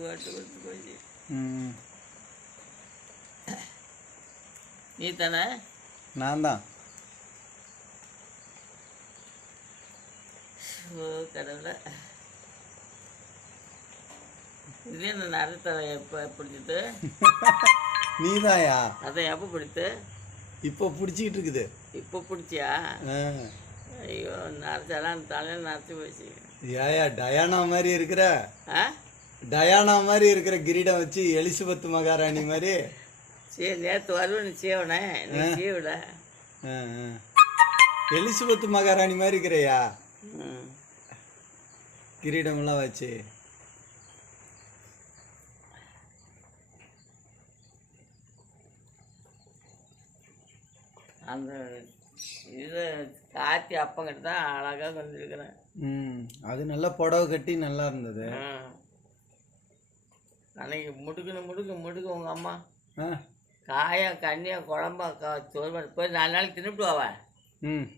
போட்டு போச்சு. ம் நீ தானே? நான் தான். ஓ கடவுளை, இது என்ன நடத்தலை எப்போ பிடிச்சிட்டு? நீதாயா? அதை எப்போ பிடித்து? இப்போ பிடிச்சிக்கிட்டு இருக்குது. இப்போ பிடிச்சியா? ஐயோ நரைச்சாலாம் தலையில் நரைச்சி போச்சு. ஏயா டயானா மாதிரி இருக்கிற? ஆ டயானா மாதிரி இருக்கிற கிரீடம் வச்சு எலிசபெத் மகாராணி மாதிரி. சரி நேற்று வருவேன் நீ சீவனே, நீ சீவிட. எலிசபெத் மகாராணி மாதிரி இருக்கிறையா ம் கிரீடமெல்லாம் வச்சு? அந்த இது காத்தி அப்பங்கிட்ட தான் அழகாக வந்துருக்கிறேன். அது நல்லா புடவை கட்டி நல்லா இருந்தது. அன்னைக்கு முடுக்கு உங்கள் அம்மா ஆ காயா கண்ணியா குழம்பா சோறு போய் 4 நாளைக்கு தின்னுட்டு வாவா. ம்